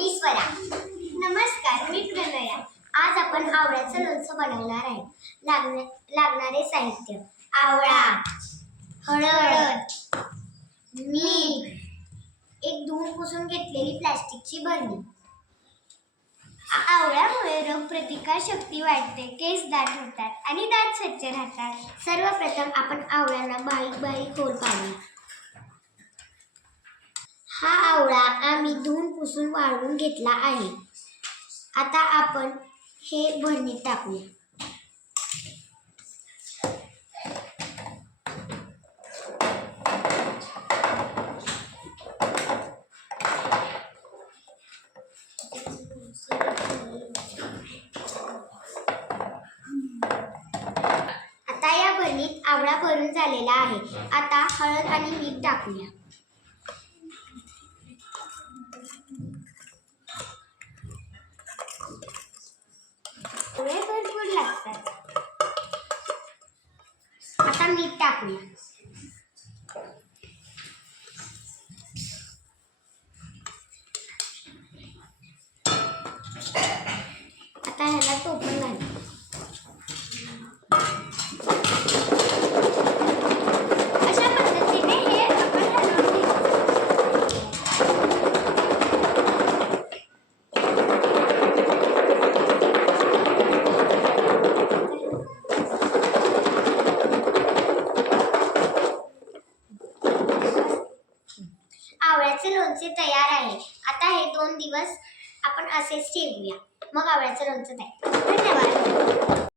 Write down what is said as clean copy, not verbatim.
मी स्वरा. नमस्कार, मी प्रणया. आज आपण आवळ्याचं लोणचं बनवणार आहे. लागणारे साहित्य: आवळा, हळद, मीठ, एक धुवून पुसून घेतलेली प्लास्टिकची बरणी. आवळ्यामुळे रोगप्रतिकार शक्ती वाढते, केस दाट होतात आणि दात स्वच्छ राहतात. सर्वप्रथम आपण आवळ्यांना बारीक बारीक होल पाडू. हा आवळा आम्ही धुवून पुसून वाळवून घेतला आहे. आता आपण हे भरणीत टाकूया. आता या भरणीत आवळा भरून झालेला आहे. आता हळद आणि मीठ टाकूया. आवळे भरपूर लागतात. आता मीठ टाकूया. आता ह्याला टोपण घालू. अशा पद्धतीने हे आपण हलवून घेऊ. आवळ्याचे लोणचे तयार आहे. आता हे 2 दिवस आपण असेच ठेवूया. मग आवळ्याचं लोणचं तयार. धन्यवाद.